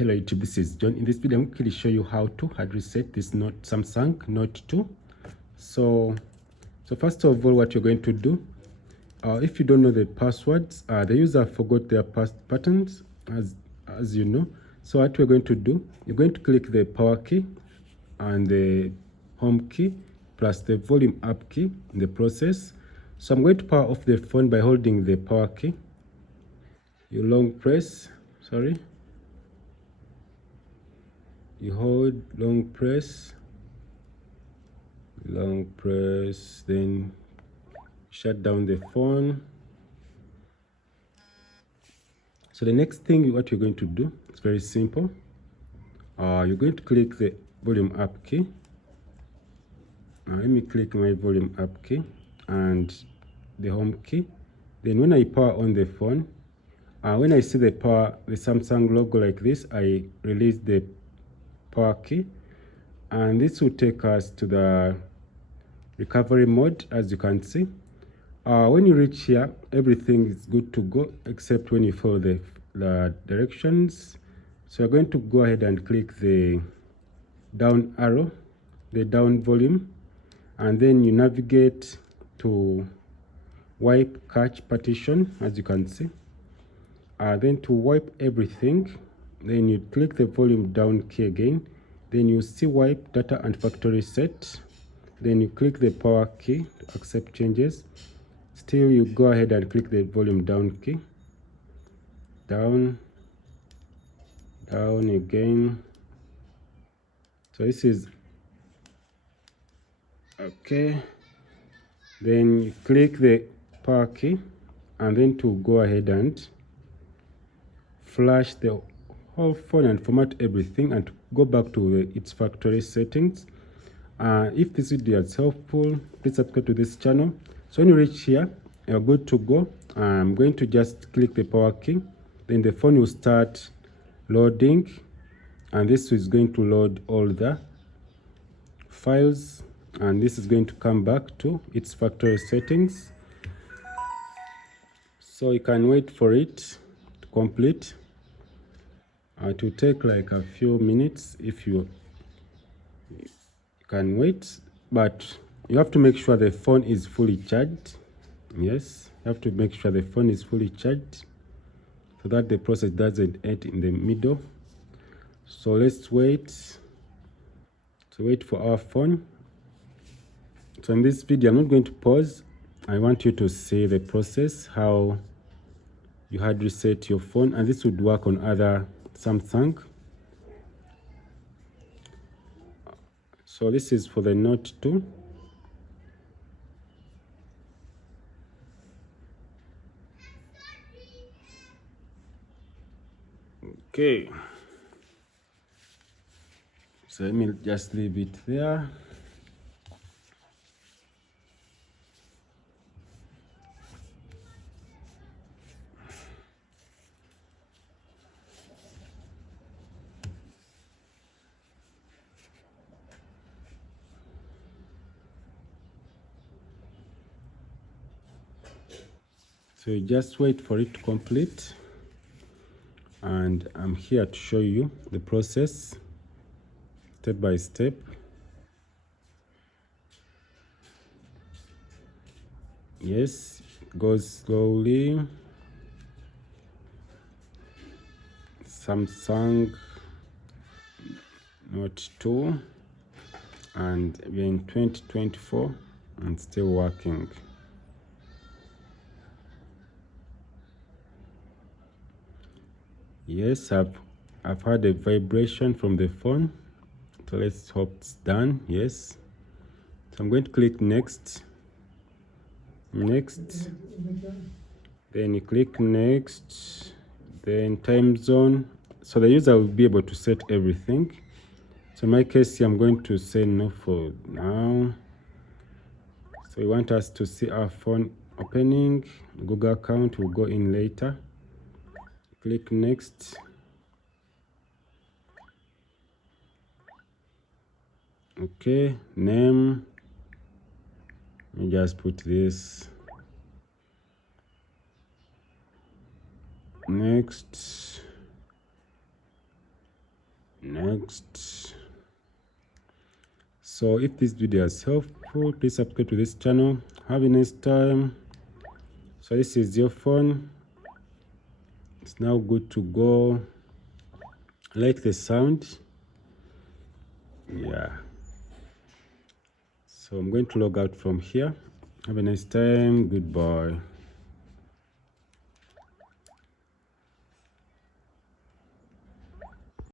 Hello YouTube, this is John. In this video, I'm going to show you how to hard reset this Samsung Note 2. So first of all, what you're going to do, if you don't know the passwords, the user forgot their patterns, as you know. So what we're going to do, you're going to click the power key and the home key plus the volume up key in the process. So I'm going to power off the phone by holding the power key. You hold long press, then shut down the phone. So the next thing what you're going to do, it's very simple. You're going to click the volume up key. Let me click my volume up key and the home key. Then when I power on the phone, when I see the Samsung logo like this, I release the power key, and this will take us to the recovery mode. As you can see, when you reach here, everything is good to go except when you follow the directions. So you're going to go ahead and click the down arrow, the down volume, and then you navigate to wipe cache partition, as you can see. Then to wipe everything, then you click the volume down key again, then you see wipe data and factory set, then you click the power key to accept changes. Still, you go ahead and click the volume down key, down again. So this is okay. Then you click the power key, and then to go ahead and flash the whole phone and format everything and go back to its factory settings. If this video is helpful, please subscribe to this channel. So when you reach here, you're good to go. I'm going to just click the power key, then the phone will start loading, and this is going to load all the files, and this is going to come back to its factory settings. So you can wait for it to complete. It will take like a few minutes if you can wait, but you have to make sure the phone is fully charged. Yes, you have to make sure the phone is fully charged so that the process doesn't end in the middle. So let's wait for our phone. So in this video, I'm not going to pause. I want you to see the process, how you hard reset your phone, and this would work on other Samsung. So this is for the Note 2. Okay. So let me just leave it there. So you just wait for it to complete, and I'm here to show you the process step by step. Yes, it goes slowly. Samsung Note 2, and we're in 2024 and still working. Yes, I've had a vibration from the phone, so let's hope it's done. Yes, so I'm going to click next, then you click next, then time zone, so the user will be able to set everything. So in my case here, I'm going to say no for now. So we want us to see our phone opening. Google account will go in later. Click next. Okay, name. Let me just put this. Next. Next. So if this video is helpful, please subscribe to this channel. Have a nice time. So this is your phone. It's now good to go. I like the sound. Yeah. So I'm going to log out from here. Have a nice time. Goodbye.